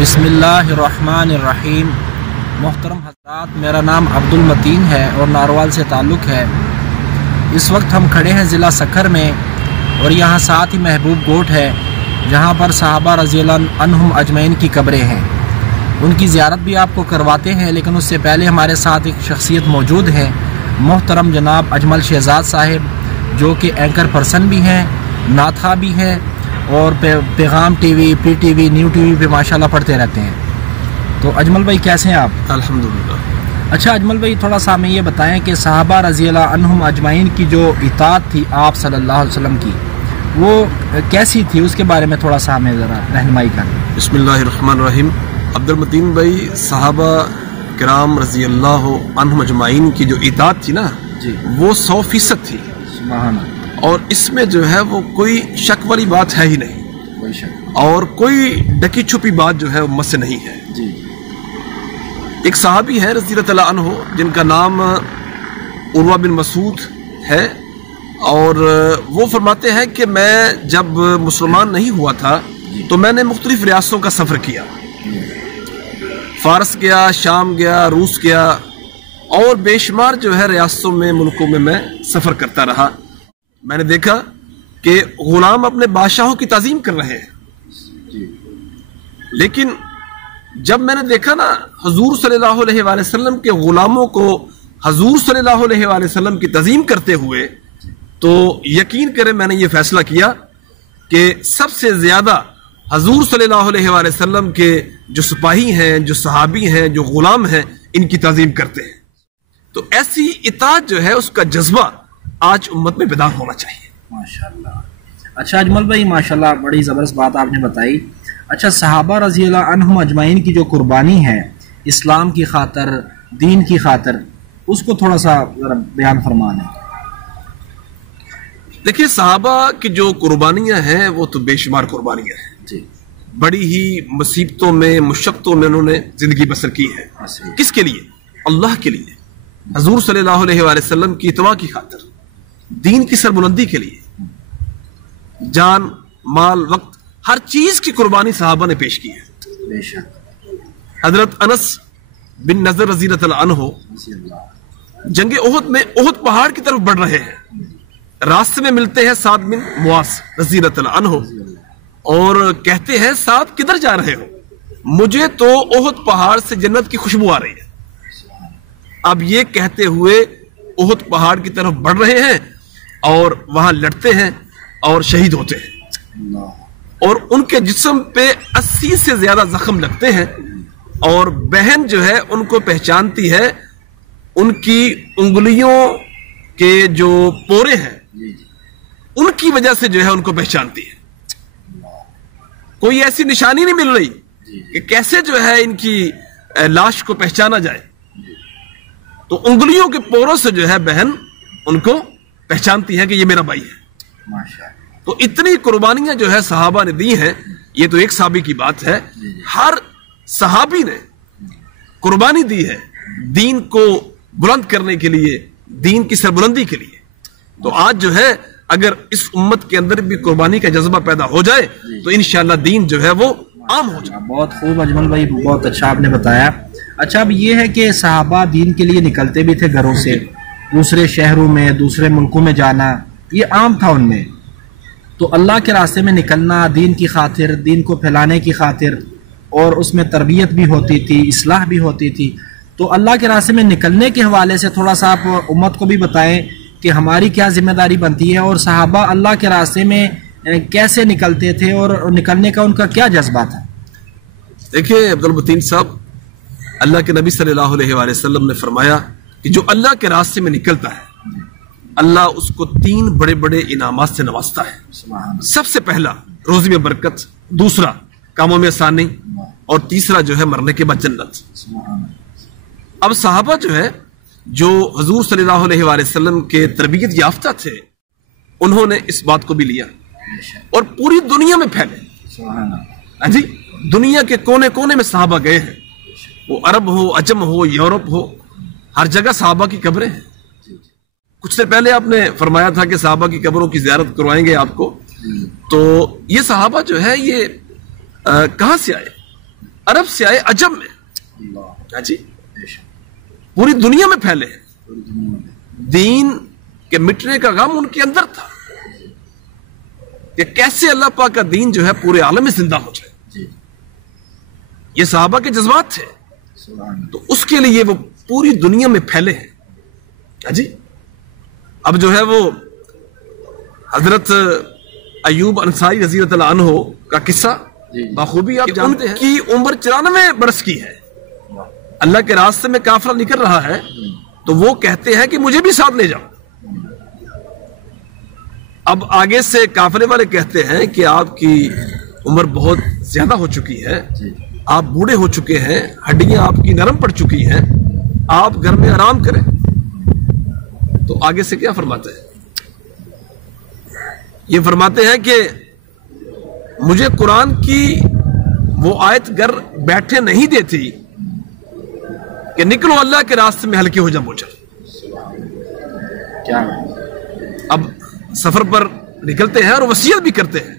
बिस्मिल्लाहिर्रहमानिर्रहीम। मोहतरम हज़रात, मेरा नाम अब्दुल मतीन है और नारवाल से ताल्लुक़ है। इस वक्त हम खड़े हैं ज़िला सखर में और यहाँ साथ ही महबूब गोट है जहाँ पर सहाबा रज़ियल्लाहु अन्हुम अजमईन की कब्रें हैं। उनकी ज़ियारत भी आपको करवाते हैं, लेकिन उससे पहले हमारे साथ एक शख्सियत मौजूद है, मोहतरम जनाब अजमल शहजाद साहिब, जो कि एंकर पर्सन भी हैं, नाथा भी हैं और पैगाम टीवी, PTV, न्यू टीवी पे माशाल्लाह पढ़ते रहते हैं। तो अजमल भाई कैसे हैं आप? अल्हम्दुलिल्लाह। अच्छा अजमल भाई, थोड़ा सा हमें ये बताएं कि सहाबा रज़ियल्लाहु अन्हुम अजमईन की जो इताअत थी आप सल्लल्लाहु अलैहि वसल्लम की, वो कैसी थी, उसके बारे में थोड़ा सा हमें ज़रा रहनुमाई करें। बिस्मिल्लाहिर्रहमानिर्रहीम। अब्दुल मतीन भाई, सहाबा किराम रज़ियल्लाहु अन्हुम अजमईन की जो इताअत थी ना जी, वो 100% थी। सुभान अल्लाह। और इसमें जो है वो कोई शक वाली बात है ही नहीं, कोई शक और कोई डकी छुपी बात जो है उम्मत से नहीं है। जी। एक सहाबी है रज़ियल्लाहु अन्हु जिनका नाम उर्वा बिन मसूद है, और वो फरमाते हैं कि मैं जब मुसलमान नहीं हुआ था तो मैंने मुख्तलिफ रियासतों का सफ़र किया। फ़ारस गया, शाम गया, रूस गया, और बेशुमार जो है रियासतों में, मुल्कों में मैं सफ़र करता रहा। मैंने देखा कि गुलाम अपने बादशाहों की ताज़ीम कर रहे हैं, लेकिन जब मैंने देखा ना हुजूर सल्लल्लाहु अलैहि वसल्लम के गुलामों को हुजूर सल्लल्लाहु अलैहि वसल्लम की ताज़ीम करते हुए, तो यकीन करें मैंने ये फैसला किया कि सबसे ज़्यादा हुजूर सल्लल्लाहु अलैहि वसल्लम के जो सिपाही हैं, जो सहाबी हैं, जो गुलाम हैं, इनकी ताज़ीम करते हैं। तो ऐसी इताअत जो है उसका जज्बा आज उम्मत में बेदार होना चाहिए। माशाल्लाह। अच्छा अजमल भाई, माशाल्लाह बड़ी ज़बरदस्त बात आपने बताई। अच्छा, सहाबा रज़ियल्लाहु अन्हुम अजमईन की जो कुर्बानी है इस्लाम की खातर, दीन की खातर, उसको थोड़ा सा ज़रा बयान फरमाना है। देखिए, सहाबा की जो कुर्बानियां हैं वो तो बेशुमार कुर्बानियां हैं जी। बड़ी ही मुसीबतों में, मुशक्क़तों में उन्होंने जिंदगी बसर की है। किसके लिए? अल्लाह के लिए, हुजूर सल्लल्लाहु अलैहि वसल्लम की इत्तबा की खातिर, दीन की सरबुलंदी के लिए जान, माल, वक्त, हर चीज की कुर्बानी सहाबा ने पेश की है। बेशक। हजरत अनस बिन नजर रज़ियल्लाहु अन्हु जंगे उहद में उहद पहाड़ की तरफ बढ़ रहे हैं, रास्ते में मिलते हैं साद बिन मुआस रज़ियल्लाहु अन्हु और कहते हैं, साद किधर जा रहे हो? मुझे तो उहद पहाड़ से जन्नत की खुशबू आ रही है। अब ये कहते हुए उहद पहाड़ की तरफ बढ़ रहे हैं और वहां लड़ते हैं और शहीद होते हैं, और उनके जिस्म पे 80 से ज्यादा जख्म लगते हैं, और बहन जो है उनको पहचानती है, उनकी उंगलियों के जो पोरे हैं उनकी वजह से जो है उनको पहचानती है। कोई ऐसी निशानी नहीं मिल रही कि कैसे जो है इनकी लाश को पहचाना जाए, तो उंगलियों के पोरों से जो है बहन उनको पहचानती है कि ये मेरा भाई है। माशाअल्लाह। तो इतनी कुर्बानियां जो है सहाबा ने दी हैं, ये तो एक सहाबी की बात है, हर सहाबी ने कुर्बानी दी है दीन को बुलंद करने के लिए, दीन की सरबुलंदी के लिए। तो आज जो है अगर इस उम्मत के अंदर भी कुर्बानी का जज्बा पैदा हो जाए तो इंशाअल्लाह दीन जो है वो आम हो जाए। बहुत खूब अजमल भाई, बहुत अच्छा आपने बताया। अच्छा, अब ये है कि सहाबा दीन के लिए निकलते भी थे घरों से, दूसरे शहरों में, दूसरे मुल्कों में जाना ये आम था उनमें। तो अल्लाह के रास्ते में निकलना, दीन की खातिर, दीन को फैलाने की खातिर, और उसमें तरबियत भी होती थी, इस्लाह भी होती थी। तो अल्लाह के रास्ते में निकलने के हवाले से थोड़ा सा आप उम्मत को भी बताएं कि हमारी क्या जिम्मेदारी बनती है, और सहाबा अल्लाह के रास्ते में कैसे निकलते थे और निकलने का उनका क्या जज्बा था। देखिए अब्दुल मतीन साहब, अल्लाह के नबी सल्लल्लाहु अलैहि वसल्लम ने फरमाया कि जो अल्लाह के रास्ते में निकलता है अल्लाह उसको 3 बड़े बड़े इनामात से नवाजता है। सबसे पहला रोजी में बरकत, दूसरा कामों में आसानी, और तीसरा जो है मरने के बाद जन्नत। अब सहाबा जो है, जो हुजूर सल्लल्लाहु अलैहि वसल्लम के तरबियत याफ्ता थे, उन्होंने इस बात को भी लिया और पूरी दुनिया में फैले। हाँ जी, दुनिया के कोने कोने में सहाबा गए हैं, वो अरब हो, अजम हो, यूरोप हो, हर जगह सहाबा की कब्रें हैं। कुछ देर पहले आपने फरमाया था कि सहाबा की कब्रों की ज़ियारत करवाएंगे आपको, तो ये सहाबा जो है ये कहाँ से आए? अरब से आए अजम में, हाँ जी, पूरी दुनिया में फैले हैं। दीन के मिटने का गम उनके अंदर था कि कैसे अल्लाह पाक का दीन जो है पूरे आलम में जिंदा हो जाए। ये सहाबा के जज्बात थे, तो उसके लिए वो पूरी दुनिया में फैले हैं। हाँ जी, अब जो है वो हजरत अयूब अंसारी रज़ी अल्लाह अन्हु का किस्सा बखूबी आप जानते हैं। उनकी उम्र 94 बरस की है। अल्लाह के रास्ते में काफिला निकल रहा है तो वो कहते हैं कि मुझे भी साथ ले जाओ। अब आगे से काफिले वाले कहते हैं कि आपकी उम्र बहुत ज्यादा हो चुकी है, आप बूढ़े हो चुके हैं, हड्डियां आपकी नरम पड़ चुकी हैं, आप घर में आराम करें। तो आगे से क्या फरमाते हैं? ये फरमाते हैं कि मुझे कुरान की वो आयत घर बैठे नहीं देती कि निकलो अल्लाह के रास्ते में हल्के हो जा बोझ। क्या अब सफर पर निकलते हैं और वसीयत भी करते हैं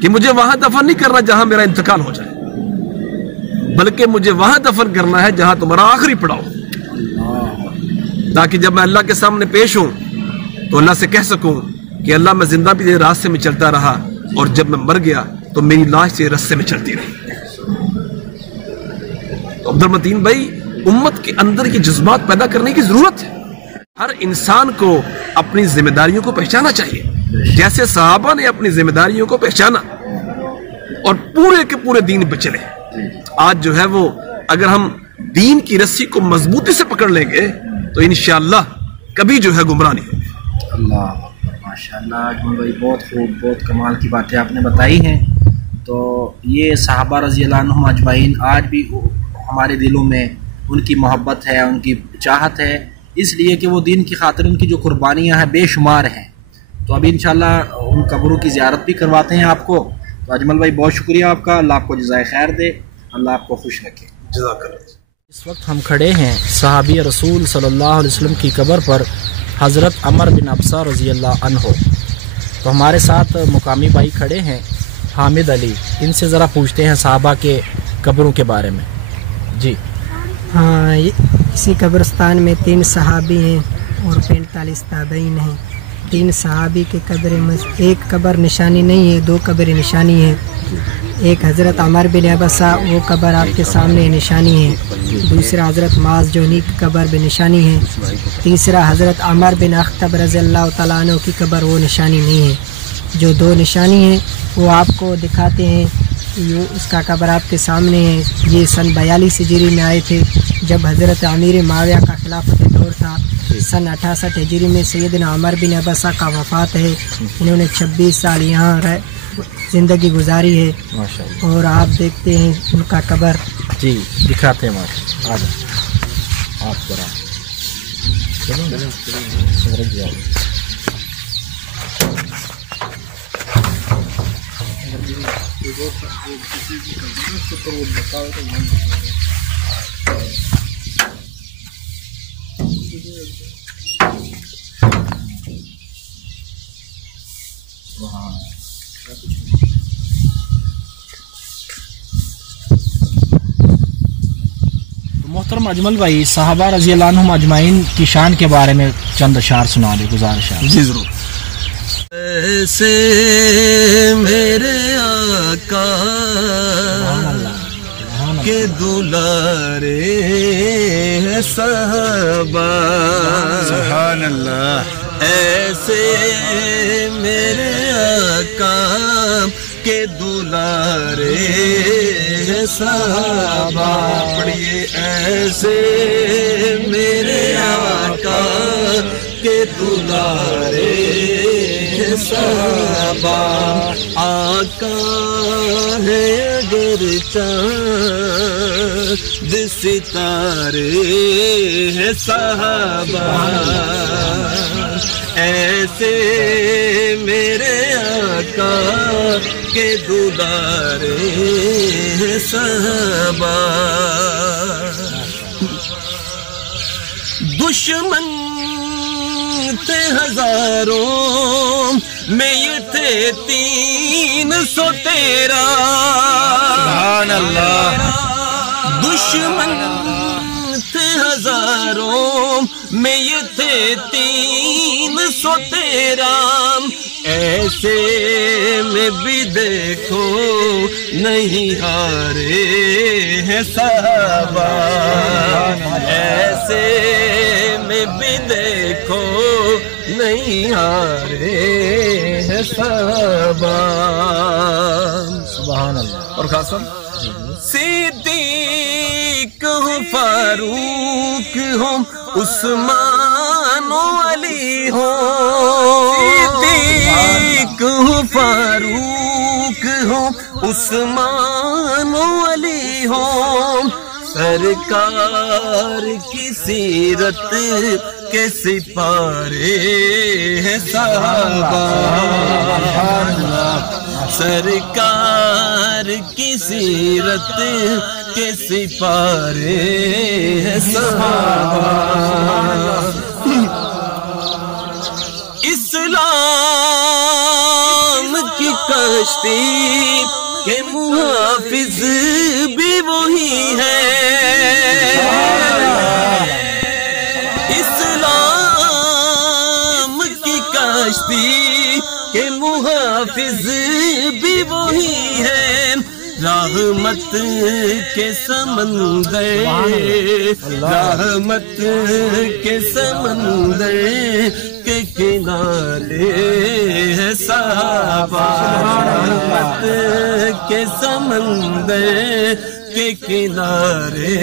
कि मुझे वहां दफन नहीं करना जहां मेरा इंतकाल हो जाए, बल्कि मुझे वहां दफन करना है जहां तुम्हारा आखिरी पड़ाव, ताकि जब मैं अल्लाह के सामने पेश हूं तो अल्लाह से कह सकूं कि अल्लाह मैं जिंदा भी रास्ते में चलता रहा और जब मैं मर गया तो मेरी लाश से रास्ते में चलती रही। तो अब्दुल मतीन भाई, उम्मत के अंदर ये जज्बात पैदा करने की जरूरत है। हर इंसान को अपनी जिम्मेदारियों को पहचानना चाहिए, जैसे सहाबा ने अपनी जिम्मेदारियों को पहचाना और पूरे के पूरे दीन पे चले। आज जो है वो अगर हम दीन की रस्सी को मजबूती से पकड़ लेंगे तो इंशाअल्लाह कभी जो है गुमराह नहीं होगी। अल्लाह माशाअल्लाह अजमल भाई, बहुत खूब, बहुत कमाल की बातें आपने बताई हैं। तो ये सहाबा रज़ी अल्लाह अन्हुम अजमाइन आज भी हमारे दिलों में उनकी मोहब्बत है, उनकी चाहत है, इसलिए कि वो दीन की खातिर उनकी जो कुर्बानियाँ हैं बेशुमार हैं। तो अभी इंशाअल्लाह उन कब्रों की ज़ियारत भी करवाते हैं आपको। तो अजमल भाई बहुत शुक्रिया आपका, अल्लाह आपको जज़ाए खैर दे, अल्लाह आपको खुश रखे। जज़ाकल्लाह। इस वक्त हम खड़े हैं सहाबी रसूल सल्लल्लाहु अलैहि वसल्लम की कब्र पर, हज़रत अमर बिन अब्सा रज़ी अल्लाह अन्हो। तो हमारे साथ मुकामी भाई खड़े हैं हामिद अली, इनसे ज़रा पूछते हैं सहाबा के कब्रों के बारे में। जी हाँ, इसी कब्रिस्तान में 3 सहाबी हैं और 45 ताबईन हैं। 3 सहाबी के कब्र में एक कब्र निशानी नहीं है, 2 कब्र निशानी है। एक हज़रत अमर बिन अब्सा, वो कब्र आपके सामने निशानी है। दूसरा हज़रत माज जोनी की कब्र भी निशानी है। तीसरा हज़रत अमर बिन अख्तब रज़ी अल्लाह तआला अन्हु की कब्र, वो निशानी नहीं है। जो 2 निशानी हैं वो आपको दिखाते हैं। ये उसका कब्र आपके सामने है। ये सन 42 हिजरी में आए थे जब हज़रत अमीर माविया का खिलाफत दौर था। सन 68 हिजरी में सैयदना अमर बिन अब्सा का वफ़ात है। इन्होंने 26 साल यहाँ ज़िंदगी गुजारी है और आप देखते हैं उनका कब्र। जी दिखाते हैं आप जरा मोहतरम अजमल भाई, सहाबा रज़ी अल्लाह अन्हुम अजमाइन की शान के बारे में चंद अशार सुना दे, गुजारिश है। जी जरूर। ऐसे मेरे आका के दुलारे हैं सहाबा, सुभान अल्लाह। ऐसे मेरे आका के दुलारे हैं सहाबा, पढ़िए। ऐसे मेरे आका के दुलारे हैं सहाबा, आका है अगर चाँद सितारे हैं सहाबा। ऐसे मेरे आका के दुलारे हैं सहाबा। दुश्मन थे हजारों میں یہ تھے 313 سبحان اللہ دشمن تھے ہزاروں میں یہ تھے 313 ایسے میں بھی دیکھو نہیں ہارے ہیں صحابہ ایسے میں بھی دیکھو نہیں ہارے ہیں صحابہ سبحان اللہ اور خاصا صدیق ہوں فاروق ہوں عثمان و علی ہوں صدیق ہوں فاروق ہوں عثمان و علی ہوں سرکار کی سیرت کے سپارے ہیں صحابہ سرکار کی سیرت کے سپارے ہیں صحابہ اسلام کی کشتی کے محافظ بھی وہی ہے اسلام کی کشتی کے محافظ بھی وہی ہے رحمت کے سمندر رحمت کے سمندر کے کنارے ہے صحابہ رحمت کے سمندر کے کنارے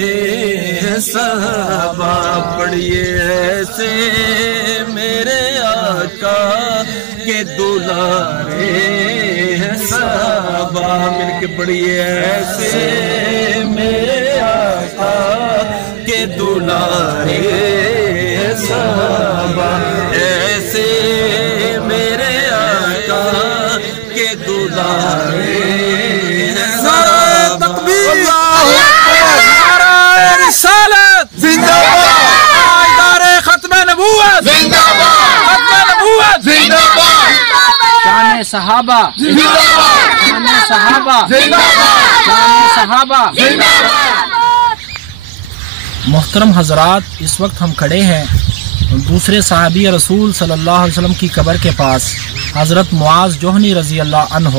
ہے صحابہ پڑھیے ایسے میرے آقا کے دلارے ہیں صحابہ مل کے پڑھیے ایسے میرے آقا کے دلارے ہیں صحابہ ایسے میرے آقا کے دلارے ہیں صحابہ تکبیر نعرہ رسالت زندہ باد ادارے ختم نبوت زندہ باد ختم نبوت زندہ باد شان صحابہ شان صحابہ شان صحابہ محترم حضرات اس وقت ہم کھڑے ہیں دوسرے صحابی رسول صلی اللہ علیہ وسلم کی قبر کے پاس حضرت معاذ جوہنی رضی اللہ عنہ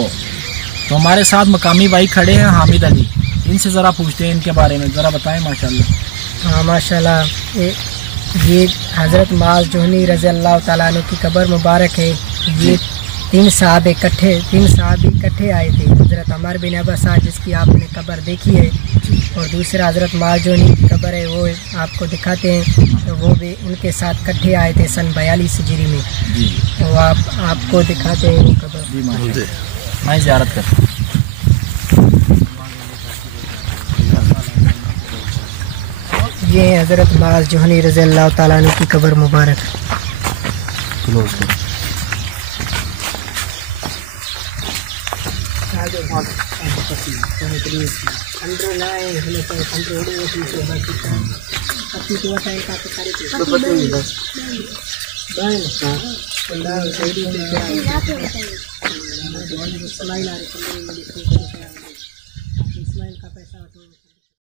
تو ہمارے ساتھ مقامی بھائی کھڑے ہیں حامد علی ان سے ذرا پوچھتے ہیں ان کے بارے میں ذرا بتائیں ماشاءاللہ ہاں ماشاءاللہ یہ حضرت معاذ جوہنی رضی اللہ تعالیٰ عنہ کی قبر مبارک ہے یہ تین صحابی اکٹھے آئے تھے حضرت عمر بن عباس جس کی آپ نے قبر دیکھی ہے اور دوسرا حضرت معاذ جوہنی کی قبر ہے وہ آپ کو دکھاتے ہیں تو وہ بھی ان کے ساتھ اکٹھے آئے تھے سن 42 ہجری میں تو آپ کو دکھاتے ہیں وہ قبر میں زیارت کرتا ہوں یہ حضرت معاذ جوہنی رضی اللہ تعالیٰ عنہ کی قبر مبارک کلوز کرو اللہ